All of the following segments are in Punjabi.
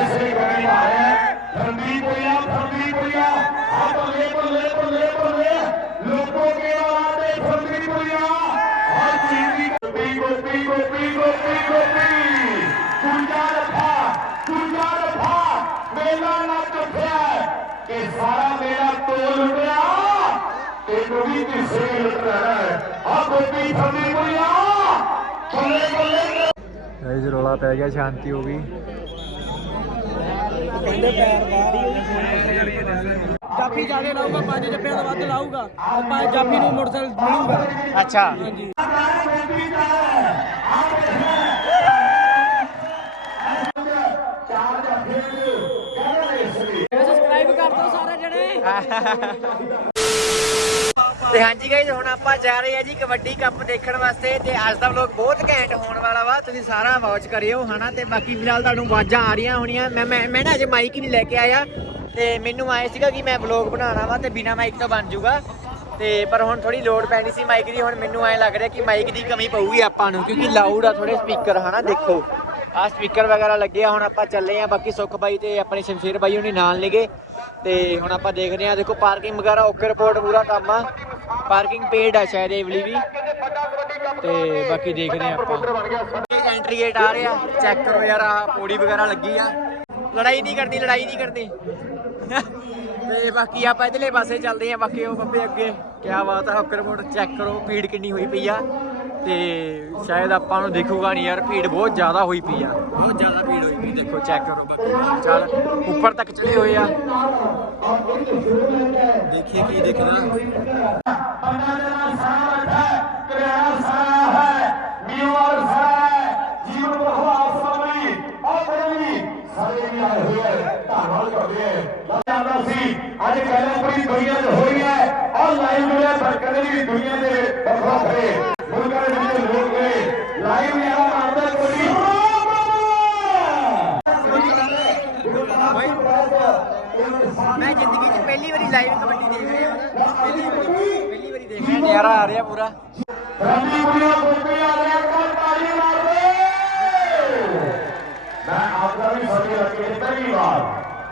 इसलिए रोला पै गया शांति होगी ਜਾਫੀ ਜ਼ਿਆਦਾ ਲਾਊਗਾ ਪੰਜ ਜੱਫਿਆਂ ਤੋਂ ਵੱਧ ਲਾਊਗਾ ਪੰਜ ਜਾਫੀ ਨੂੰ ਮੋਟਰਸਾਈਕਲ ਮਿਲੂਗਾ। ਅੱਛਾ। ਹਾਂਜੀ। ਸਬਸਕ੍ਰਾਈਬ ਕਰ ਦਿਓ ਸਾਰੇ ਜਣੇ। ਤੇ ਹਾਂਜੀ ਗਾਇਸ ਹੁਣ ਆਪਾਂ ਜਾ ਰਹੇ ਆ ਜੀ ਕਬੱਡੀ ਕੱਪ ਦੇਖਣ ਵਾਸਤੇ ਤੇ ਅੱਜ ਦਾ ਵਲੌਗ ਬਹੁਤ ਘੈਂਟ ਹੋਣ ਵਾਲਾ ਵਾ, ਤੁਸੀਂ ਸਾਰਾ ਵਾਚ ਕਰਿਓ, ਹਨਾ? ਤੇ ਬਾਕੀ ਫਿਲਹਾਲ ਤੁਹਾਨੂੰ ਆਵਾਜ਼ਾਂ ਆ ਰਹੀਆਂ ਹੋਣੀਆਂ। ਮੈਂ ਮੈਂ ਮੈਂ ਨਾ ਅਜੇ ਮਾਈਕ ਹੀ ਨਹੀਂ ਲੈ ਕੇ ਆਇਆ ਤੇ ਮੈਨੂੰ ਆਏ ਸੀਗਾ ਕਿ ਮੈਂ ਵਲੌਗ ਬਣਾਉਣਾ ਵਾ ਤੇ ਬਿਨਾ ਮਾਈਕ ਤੋਂ ਬਣ ਜਾਊਗਾ। ਤੇ ਪਰ ਹੁਣ ਥੋੜੀ ਲੋਡ ਪੈਣੀ ਸੀ ਮਾਈਕ ਦੀ, ਹੁਣ ਮੈਨੂੰ ਐ ਲੱਗ ਰਿਹਾ ਕਿ ਮਾਈਕ ਦੀ ਕਮੀ ਪਊਗੀ ਆਪਾਂ ਨੂੰ, ਕਿਉਂਕਿ ਲਾਊਡ ਆ ਥੋੜੇ ਸਪੀਕਰ ਹਨਾ? ਦੇਖੋ ਆ ਸਪੀਕਰ ਵਗੈਰਾ ਲੱਗੇ ਆ ਹੁਣ ਆਪਾਂ ਚੱਲੇ ਆ ਬਾਕੀ ਸੁੱਖ ਬਾਈ ਤੇ ਆਪਣੇ ਸ਼ਮਸ਼ੇਰ ਬਾਈ ਉਹਨੇ ਨਾਲ ਲੈਗੇ ਤੇ ਹੁਣ ਆਪਾਂ ਦੇਖਦੇ ਆ ਦੇਖੋ ਪਾਰਕਿੰਗ ਵਗੈਰਾ, ਓਕੇ ਰਿਪੋਰਟ ਪੂਰਾ ਕੰਮ ਆ। ਪਾਰਕਿੰਗ ਪੇਡ ਆ ਸ਼ਾਇਦ ਇਹ ਵੀ। ਤੇ ਬਾਕੀ ਦੇਖਦੇ ਆ ਆਪਾਂ। ਐਂਟਰੀ ਗੇਟ ਆ ਰਿਹਾ ਚੈੱਕ ਕਰੋ ਯਾਰ ਆ ਪੌੜੀ ਵਗੈਰਾ ਲੱਗੀ ਆ। ਲੜਾਈ ਨਹੀਂ ਕਰਨੀ ਲੜਾਈ ਨਹੀਂ ਕਰਨੀ ਤੇ ਬਾਕੀ ਆਪਾਂ ਇਧਰਲੇ ਪਾਸੇ ਚੱਲਦੇ ਆ ਬਾਕੀ ਉਹ ਬੱਬੇ ਅੱਗੇ। ਕਿਆ ਬਾਤ ਆ ਓਕੇ ਰਿਪੋਰਟ ਚੈੱਕ ਕਰੋ, ਭੀੜ ਕਿੰਨੀ ਹੋਈ ਪਈ ਆ। ਤੇ ਸ਼ਾਇਦ ਆਪਾਂ ਨੂੰ ਦੇਖੂਗਾ ਨਹੀਂ ਯਾਰ, ਭੀੜ ਬਹੁਤ ਜ਼ਿਆਦਾ ਹੋਈ ਪਈ ਆ। ਬਹੁਤ ਜ਼ਿਆਦਾ ਭੀੜ ਹੋਈ ਪਈ, ਦੇਖੋ ਚੈੱਕ ਕਰੋ ਬਾਕੀ। ਚੱਲ, ਉੱਪਰ ਤੱਕ ਚੜੇ ਹੋਏ ਆ। ਦੇਖੀਏ ਕੀ ਦਿਖਦਾ ਅੰਨਾ ਜਨਾ ਸਾਰਾ ਬੈਠਾ ਕਰਿਆਣਾ ਸਾਰਾ ਹੈ ਮੀਵਾਰ ਸਾਰਾ ਹੈ। ਜੀਵਨ ਪ੍ਰਭਾਵ ਸਮਈ ਆਪਣੀ ਸਾਰੇ ਵੀ ਆਏ ਹੋਏ ਹੈ ਧੰਨਵਾਦ ਕਰਦੇ ਹੈ ਜਾਂਦਾ ਸੀ ਅੱਜ ਕਹਿਣਾ ਪੂਰੀ ਦੁਨੀਆ 'ਚ ਹੋਈ ਹੈ ਔਰ ਲਾਈਵ ਮਿਲਿਆ ਬਰਕਤ ਦੀ ਦੁਨੀਆ ਦੇ ਵੱਖਰਾ ਖੜੇ ਮੁਲਕਾਂ ਦੇ ਵਿੱਚ ਲੋਕ ਗਏ ਲਾਈਵ ਯਾਰਾ ਮਾਰਦਾ ਕੋਈ ਮੈਂ ਜ਼ਿੰਦਗੀ 'ਚ ਪਹਿਲੀ ਵਾਰੀ ਲਾਈਵ ਕਬੱਡੀ ਦੇਖ ਰਿਹਾ ਹਾਂ। ਪਹਿਲੀ ਵਾਰੀ ਪਹਿਲੀ ਵਾਰੀ ਦੇਖ ਰਿਹਾ ਨਜ਼ਾਰਾ ਆ ਰਿਹਾ ਪੂਰਾ? ਰੰਡੀ ਕੁੜੀਆਂ ਗੋਪੀ ਆ ਰਿਹਾ ਕੋਲ ਤਾੜੀ ਮਾਰਦੇ ਮੈਂ ਆਪਦਾ ਵੀ ਸਾਡੇ ਲੱਗੇ ਪਹਿਲੀ ਵਾਰ।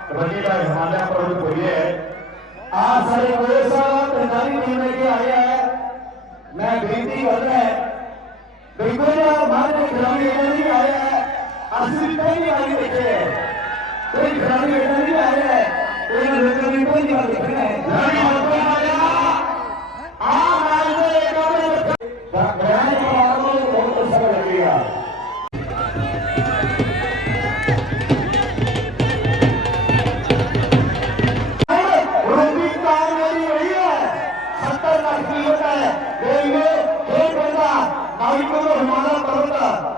ਕਬੱਡੀ ਦਾ ਹਿਮਾਲਿਆ ਪ੍ਰਭੂ ਹੋਈ ਹੈ ਆ ਸਾਡੇ ਕੋਲੇ ਸਾਹਿਬ ਪੰਜਾਬੀ ਟੀਮ ਲੈ ਕੇ ਆਏ ਹੈ ਮੈਂ ਬੇਨਤੀ ਕਰਦਾ ਹੈ ਬਿਲਕੁਲ ਬਾਹਰ ਦੇ ਖਿਡਾਰੀ ਇਹਨਾਂ ਨਹੀਂ ਆਏ ਹੈ ਅਸੀਂ ਵੀ ਪਹਿਲੀ ਵਾਰੀ ਦੇਖੇ ਹੈ ਕੋਈ ਖਿਡਾਰੀ ਇਹਨਾਂ ਨਹੀਂ ਆਏ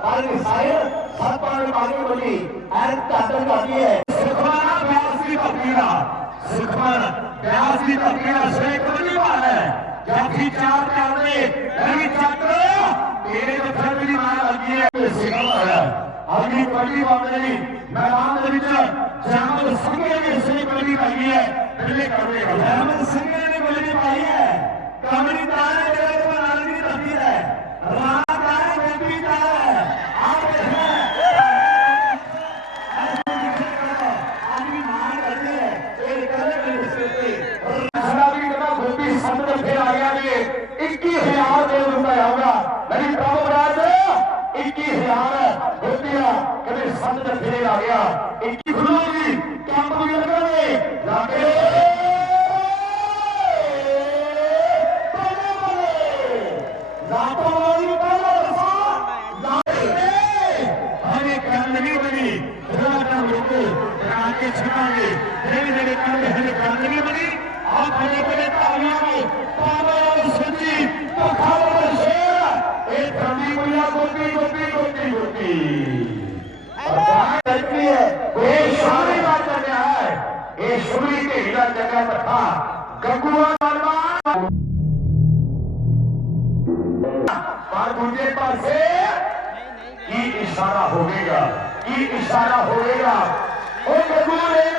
ਆਰੇ ਸਾਇਰ ਸੱਤ ਪਾਣੀ ਪਾਣੀ ਬੋਲੀ ਐਨ ਤਾਤਨ ਕਰਦੀ ਹੈ। ਸਿਖਵਾਨਾ ਬਿਆਸ ਦੀ ਧਰਤੀੜਾ ਸਿਖਵਾਨਾ ਬਿਆਸ ਦੀ ਧਰਤੀੜਾ ਸ਼ੇਖ ਨਹੀਂ ਮਾਰ ਹੈ। ਜਾਫੀ ਚਾਰ ਚੱਲਦੇ ਨਹੀਂ ਚੱਕ ਤੇਰੇ ਫਿਰ ਵੀ ਮਾਰ ਲੱਗੀ ਹੈ। ਸਿਖਵਾਨਾ ਅਗਲੀ ਕਬੱਡੀ ਬਾਬੇ ਲਈ ਮੈਦਾਨ ਦੇ ਵਿੱਚ ਜਮਲ ਸਿੰਘੇ ਨੇ ਸੇ ਕਬੱਡੀ ਪਾਈ ਹੈ। ਪਹਿਲੇ ਕਰਦੇ ਜਮਲ ਸਿੰਘੇ ਨੇ ਕਬੱਡੀ ਪਾਈ ਹੈ ਕਬੱਡੀ ਤਾਰੇ ਜਿਹੜੇ ਤੋਂ ਨਾਲ ਦੀ ਧਰਤੀ ਹੈ ਰਾਤ ਤਾਰੇ ਬੇਬੀ ਤਾਰੇ ਆ ਦੇਖੋ ਆਦਮੀ ਮਾਰ ਕਰਦੇ ਹੈ ਇਹ ਕਦੇ ਨਹੀਂ ਸਕਦੇ ਸਾਡਾ ਵੀ ਕਹਿੰਦਾ ਗੋਪੀ ਸੰਤ ਦੇ ਫੇਰ ਆ ਗਿਆ ਜੀ 21000 ਦੇ ਦਿੰਦਾ ਆਊਗਾ ਨਹੀਂ ਪ੍ਰਭੂ ਰਾਜ 21000 ਗੋਪੀਆਂ ਕਦੇ ਸੰਤ ਦੇ ਫੇਰ ਆ ਗਿਆ 21 ਖੁੱਲੋਗੀ ਕੰਪ ਵੀ ਲੱਗਣਗੇ ਲਾਗੇ ਲਾਟੋ ਵਾਲੀ ਪਹਿਲਾ ਰਸਾ ਹਰੇ ਕੰਨ ਨਹੀਂ ਬਣੀ ਥੋੜਾ ਜਿਹਾ ਰੁਕੋ ਬਣਾ ਕੇ ਛੱਡਾਂਗੇ ਜਿਹੜੇ ਜਿਹੜੇ ਕੰਨ ਹਰੇ ਕੰਨ ਨਹੀਂ ਬਣੀ ਆਪ ਬੜੇ ਬੜੇ ਤਾਲੀਆਂ ਵਿੱਚ ਪਾਵਰ ਸੱਚੀ ਭੁੱਖਾ ਵਾਲਾ ਸ਼ੇਰ ਇਹ ਕੰਨੀ ਮੁੰਡਾ ਗੋਪੀ ਗੋਪੀ ਗੋਪੀ ਗੋਪੀ ਕਰਤੀ ਹੈ ਇਹ ਸ਼ਾਮੀ ਬਾਤ ਕਰ ਰਿਹਾ ਹੈ ਇਹ ਸ਼ੁਰੀ ਢੇੜੀ ਪੱਠਾ ਗੰਗੂਆ ਦਰਬਾਰ। ਪਰ ਦੂਜੇ ਪਾਸੇ ਕੀ ਇਸ਼ਾਰਾ ਹੋਵੇਗਾ? ਕੀ ਇਸ਼ਾਰਾ ਹੋਵੇਗਾ? ਉਹ ਗੱਗੂ ਰੇਲ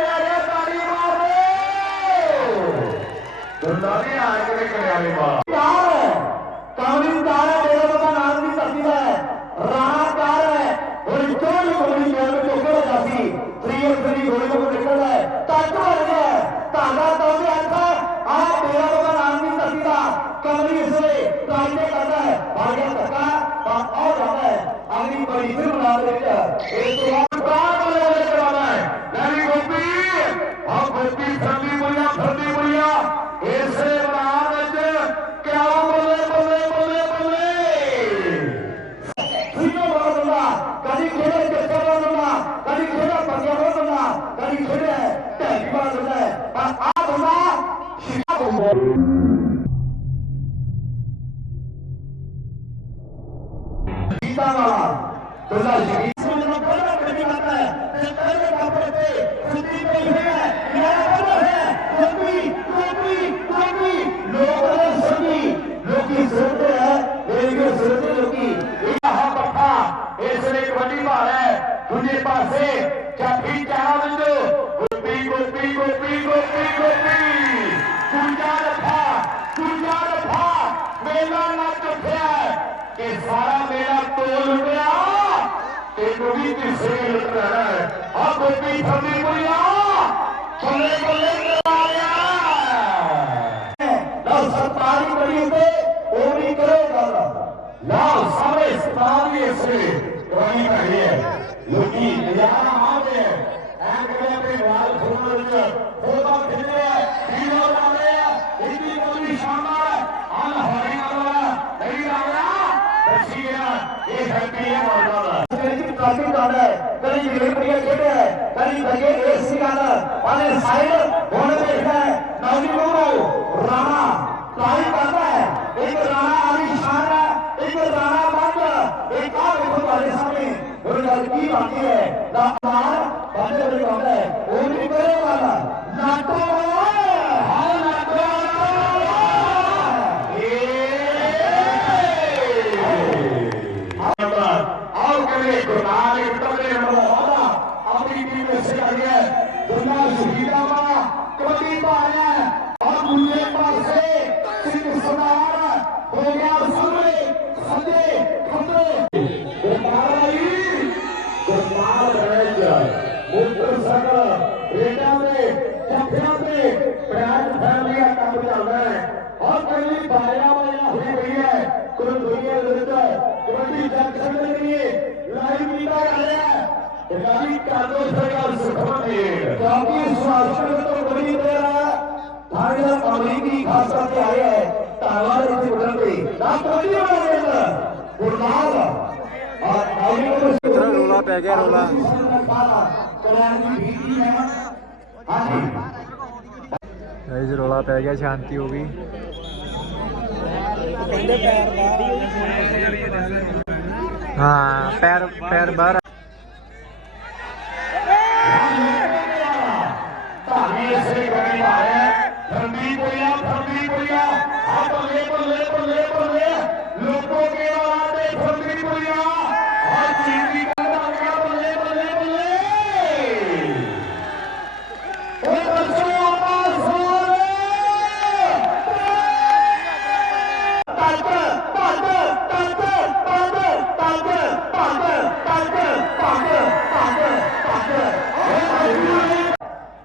ਦੀ ਫਿਰ ਨਾਲ ਵਿੱਚ ਇਸ ਤੋਂ ਬਾਅਦ ਬਾਤ ਵਾਲੇ ਕਰਵਾਉਣਾ ਹੈ ਲੈਣੀ ਗੋਪੀ ਆਹ ਗੋਪੀ ਸੰਦੀ ਮੁਲਿਆ ਸੰਦੀ ਮੁਲਿਆ ਇਸੇ ਨਾਲ ਵਿੱਚ ਕਿਆ ਬੱਲੇ ਬੱਲੇ ਬੱਲੇ ਬੱਲੇ ਕਿਨੋ ਬੰਦਾ ਕਦੀ ਖੇੜੇ ਚੱਕਰ ਬੰਦਾ ਕਦੀ ਖੇੜਾ ਪੰਗਿਆ ਬੰਦਾ ਕਦੀ ਖੇੜਾ ਟੈਂਕੀ ਬੰਦਾ ਪਰ ਆ ਬੰਦਾ ਸ਼ਿਕਾ ਬੰਦਾ मेला ना चुकिया सारा मेला तोल गया ਤੈਨੂੰ ਵੀ ਕਿਸੇ ਲੱਗਣਾ ਹੈ। ਆ ਗੋਪੀ ਥੱਲੇ ਬੁਲਿਆ। ਥੱਲੇ ਬੱਲੇ ਕਰਾਇਆ ਲਓ ਸਰਕਾਰੀ ਬੜੀ ਤੇ ਉਹ ਨਹੀਂ ਕਰੇ ਗੱਲ। ਲਓ ਸਾਰੇ ਸਤਾਰੀ ਇਸੇ ਕੋਈ ਕਹੀ ਹੈ। ਲੋਕੀ ਨਜ਼ਾਰਾ ਆਵੇ ਐਂ ਕਰੇ ਆਪਣੇ ਵਾਲ ਫੁੱਲ ਵਿੱਚ बैटिंग कर रहा है कहीं विकेट बढ़िया खेल रहा है कहीं बढ़िया एस निकाला वाले साइड बॉल देखता है नौजवानों को राणा ट्राई करता है एक राणा आदि शान है एक राणा बंद एक आ देखो तुम्हारे सामने और गल की बाकी है लाल बंद करता है और भी करे वाला नाटो वाला ਆਓ ਕਰੇ ਗੁਰਨਾਮ ਇੱਕ ਤਬਲੇ ਮੋਹਦਾ ਆਪਣੀ ਟੀਮ ਵਿੱਚ ਸਿਖਾ ਗਿਆ ਦੁਨੀਆ ਸ਼ਹੀਦਾਂ ਦਾ ਕਬੱਡੀ ਭਾਰਿਆ ਆ ਦੂਜੇ ਪਾਸੇ ਸਿੰਘ ਸਮਾਰ ਹੋ ਗਿਆ ਸਾਹਮਣੇ, ਸੱਜੇ ਖੱਬੇ ਗੁਰਨਾਮ ਆਈ ਗੁਰਨਾਮ ਰੈਜ ਮੋਟਰਸਾਈਕਲ ਰੇਡਾਂ ਦੇ ਚੱਫਿਆਂ ਦੇ ਪ੍ਰਾਈਜ਼ ਫੈਮਲੀ ਦਾ ਕੰਮ ਚੱਲਦਾ ਹੈ। ਔਰ ਪਹਿਲੀ ਬਾਰਿਆ ਬਾਰਿਆ ਹੋਈ ਪਈ ਹੈ ਕੁਝ ਦੁਨੀਆ ਦੇ ਵਿੱਚ ਕਬੱਡੀ ਜੰਕਸ਼ਨ ਦੇ ਲਈ सरकारी मीटा है। सरकारी कानून सरकार सुखमन है। क्योंकि शासन तो बड़ी तरह थाने का अमरीकी खास करके आए हैं। तालाब इसी बदल गई। रात को नहीं बना देता गुरनाल और अमरीकी इतना रोला पै गया रोला। गाइस रोला पै गया शांति हो गई ਹਾਂ ਪੈਰ ਪੈਰ ਬਾਹਰ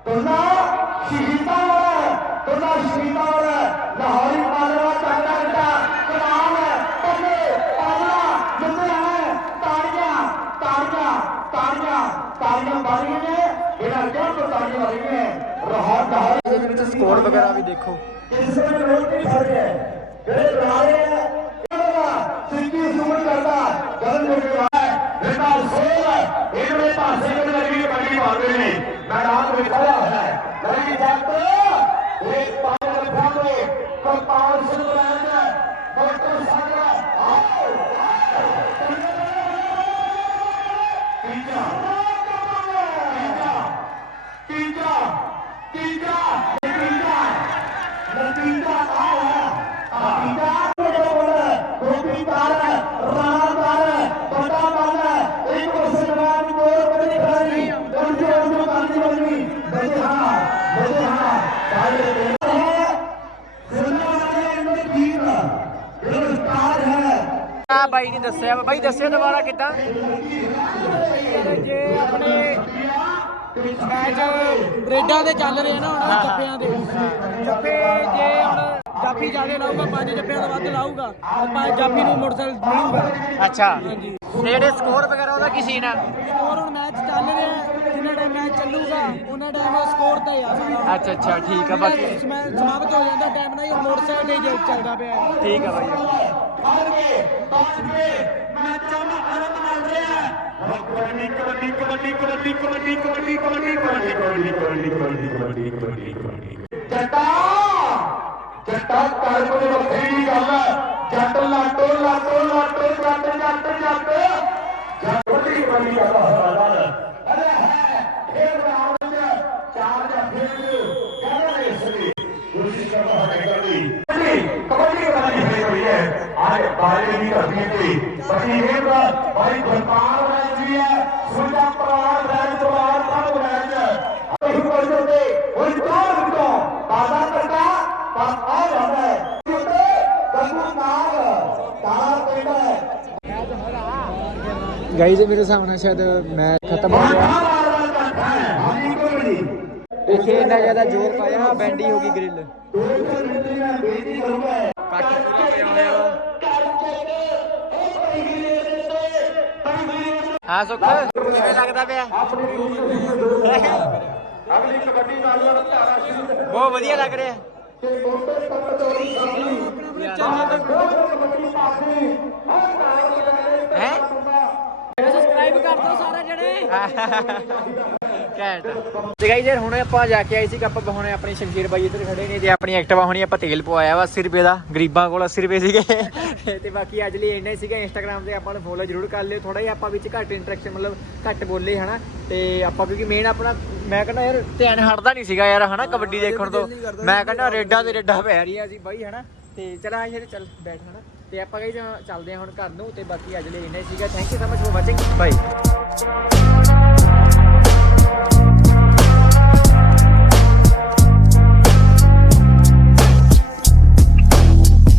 तुझा शहीदा और है तुझा शहीदा और है लाहौरी पालवा चांदा गड्डा कलाम है पल्ले पालवा लुधियाना है ताड़ियां ताड़ियां ताड़ियां ताड़ियां बारियां ने ਇਹਨਾਂ ਕਿਉਂ ਤੋਂ ਤਾੜੀਆਂ ਹੋ ਰਹੀਆਂ ਲਾਹੌਰ ਲਾਹੌਰ ਦੇ ਵਿੱਚ ਸਕੋਰ ਵਗੈਰਾ ਵੀ ਦੇਖੋ। ਕਿਸੇ ਨੇ ਲੋਟ ਨਹੀਂ ਫੜ ਰਿਹਾ ਜਿਹੜੇ ਬਣਾ ਰਹੇ ਆ ਇਹਨਾਂ ਦਾ ਸਿੱਧੀ ਸੁਮਨ ਕਰਦਾ ਗਗਨ ਦੇ ਵਿਵਾਹ ਹੈ। ਇਹਦਾ ਸੋਲ ਹੈ। ਇਹਦੇ ਪਾਸੇ ਕੋਈ ਲੱਗੀ ਬੜੀ ਮਾਰਦੇ ਨੇ ਮੈਦਾਨ ਵਿੱਚ ਖੜਾ ਬਾਈ ਨੇ ਦੱਸਿਆ। ਬਾਈ ਦੱਸਿਓ ਦੁਬਾਰਾ ਕਿੱਦਾਂ? ਜੇ ਆਪਣੇ ਮੈਚ ਰੇਡਾਂ ਦੇ ਚੱਲ ਰਹੇ ਨਾ ਹੁਣ ਜੱਫਿਆਂ ਦੇ। ਜੱਫੇ ਜੇ ਹੁਣ ਜਾਫੀ ਜਾਦੇ ਲਾਊਗਾ ਪੰਜ ਜੱਫਿਆਂ ਤੋਂ ਵੱਧ ਲਾਊਗਾ ਪੰਜ ਜਾਫੀ ਨੂੰ ਮੋਟਰਸਾਈਕਲ ਮਿਲੂਗਾ। ਅੱਛਾ। ਹਾਂਜੀ। ਜਿਹੜੇ ਸਕੋਰ ਵਗੈਰਾ ਉਹਦਾ ਕੀ ਸੀਨ ਆ? ਸਕੋਰ ਹੁਣ ਮੈਚ ਚੱਲ ਰਿਹਾ ਜਿੰਨਾ ਟਾਈਮ ਮੈਚ ਚੱਲੂਗਾ ਉਹਨਾਂ ਟਾਈਮ ਸਕੋਰ ਤਾਂ ਹੀ ਆ ਸਾਰਾ। ਅੱਛਾ ਅੱਛਾ ਠੀਕ ਆ ਬਾਕੀ ਸਮਾ- ਸਮਾਪਤ ਹੋ ਜਾਂਦਾ ਟਾਈਮ ਨਾਲ ਹੀ ਮੋਟਰਸਾਈਕਲ ਤੇ ਹੀ ਚੱਲਦਾ ਪਿਆ ਹੈ। ਠੀਕ ਆ ਬਾਈ। ਆਗੇ ਬਾਜਵੇ ਮੈਚਾਂ ਦਾ ਆਨੰਦ ਮਾਣ ਰਿਹਾ ਹੈ ਕਬੱਡੀ ਕਬੱਡੀ ਕਬੱਡੀ ਕਬੱਡੀ ਕਬੱਡੀ ਕਬੱਡੀ ਕਬੱਡੀ ਕਬੱਡੀ ਕਬੱਡੀ ਕਬੱਡੀ ਕਬੱਡੀ ਕਬੱਡੀ ਕਬੱਡੀ ਕਬੱਡੀ ਜੱਟਾ ਜੱਟਾ ਕਰ ਕੋਈ ਵੱਖਰੀ ਗੱਲ ਹੈ ਜੱਟ ਲਾਟੋ ਲਾਟੋ ਲਾਟੋ ਜੱਟ ਜੱਟ ਜੱਟ ਜੱਟ ਕਬੱਡੀ ਕਰਦਾ ਹੋਇਆ ਮੈਦਾਨ ਅਰੇ ਹੈ ਖੇਡ ਮੈਦਾਨ ਵਿੱਚ ਚਾਰ ਜੱਫੇ ਕਹਿੰਦੇ ਨੇ ਇਸ ਲਈ ਕੋਸ਼ਿਸ਼ ਕਰਦਾ ਹੈ ਕਬੱਡੀ ਕਬੱਡੀ ਕਬੱਡੀ ਹੋਈ ਹੋਈ ਹੈ ਆਏ ਬਾਰੇ ਦੀ ਧਰਤੀ ਤੇ ਬੜੀ ਖੇਡ ਦਾ ਭਾਈ ਗੁਰਪਾਲ ਰਾਜ ਜੀ ਹੈ ਸੁਣਦਾ ਪਰਿਵਾਰ ਰਾਜ ਪਰਿਵਾਰ ਸਭ ਰਾਜ ਅਸੀਂ ਕੋਲ ਤੇ ਹੁਣ ਚਾਰ ਵਿੱਚੋਂ ਦਾਦਾ ਕਰਦਾ ਪਰ ਆ ਜਾਂਦਾ ਹੈ ਉੱਤੇ ਗੰਗੂ ਨਾਗ ਤਾਰਾ ਪਿੰਡ ਹੈ ਗਾਈਜ਼ ਮੇਰੇ ਸਾਹਮਣੇ ਸ਼ਾਇਦ ਮੈਚ ਖਤਮ ਹੋ ਗਿਆ ਦੇਖੇ ਇੰਨਾ ਜ਼ਿਆਦਾ ਜ਼ੋਰ ਪਾਇਆ ਬੈਂਡੀ ਹੋ ਗਈ ਗ੍ਰਿਲ ਦੋ ਮਿੰਟ ਦੀ ਮੈਂ ਬੇਨਤੀ ਕਰੂੰਗਾ ਹਾਂ ਸੁੱਖ। ਕਿਵੇਂ ਲੱਗਦਾ ਪਿਆ? ਅਗਲੀ ਕਬੱਡੀ ਨਾਲ ਨਾਲ ਧਾਰਾ ਸ਼ੁਰੂ। ਬਹੁਤ ਵਧੀਆ ਲੱਗ ਰਿਹਾ। ਤੇ ਕੋਟੇ ਤੱਕ ਚੋਰੀ ਸਾਹਮਣੀ ਕਬੱਡੀ ਪਾਸੀ ਹਰ ਨਾਲ ਲੱਗਦੇ ਹੈ? ਸਬਸਕ੍ਰਾਈਬ ਕਰ ਦਿਓ ਸਾਰੇ ਜਣੇ। ਘੈਂਟ। ਤੇ ਗਾਈ ਯਾਰ, ਹੁਣ ਆਪਾਂ ਜਾ ਕੇ ਆਏ ਸੀ ਕੱਪ ਹੁਣੇ ਆਪਣੀ ਸ਼ਮਸ਼ੀਰ ਬਾਈ ਇੱਧਰ ਖੜੇ ਨੇ, ਤੇ ਆਪਣੀ ਐਕਟਿਵਾ ਹੋਣੀ ਆਪਾਂ ਤੇਲ ਪਵਾਇਆ ਵਾ 80 ਰੁਪਏ ਦਾ, ਗਰੀਬਾਂ ਕੋਲ 80 ਰੁਪਏ ਸੀਗੇ। ਤੇ ਬਾਕੀ ਅੱਜ ਲਈ ਇੰਨਾ ਹੀ ਸੀਗਾ ਇੰਸਟਾਗ੍ਰam ਤੇ, ਆਪਾਂ ਨੂੰ ਫੋਲੋ ਜ਼ਰੂਰ ਕਰ ਲਿਓ। ਥੋੜਾ ਜਿਹਾ ਆਪਾਂ ਵਿੱਚ ਘੱਟ ਇੰਟਰੈਕਸ਼ਨ ਮਤਲਬ ਘੱਟ ਬੋਲੇ, ਹਨਾ? ਤੇ ਆਪਾਂ ਕਿਉਂਕਿ ਮੇਨ ਆਪਣਾ, ਮੈਂ ਕਹਿੰਦਾ ਯਾਰ, ਧਿਆਨ ਹਟਦਾ ਨਹੀਂ ਸੀਗਾ ਯਾਰ, ਹਨਾ? ਕਬੱਡੀ ਦੇਖਣ ਤੋਂ। ਮੈਂ ਕਹਿੰਦਾ ਰੇਡਾਂ ਤੇ ਰੇਡਾਂ ਪੈ ਰਹੀਆਂ ਸੀ ਬਾਈ, ਹਨਾ? ਤੇ ਚਲ ਆ ਯਾਰ, ਚੱਲ ਬੈਠ, ਹਨਾ? ਤੇ ਆਪਾਂ ਕਹੀ ਚੱਲਦੇ ਹਾਂ ਹੁਣ ਘਰ ਨੂੰ ਤੇ ਬਾਕੀ ਅੱਜ ਲਈ ਇੰਨਾ ਹੀ ਸੀਗਾ। Thank you so much for watching bye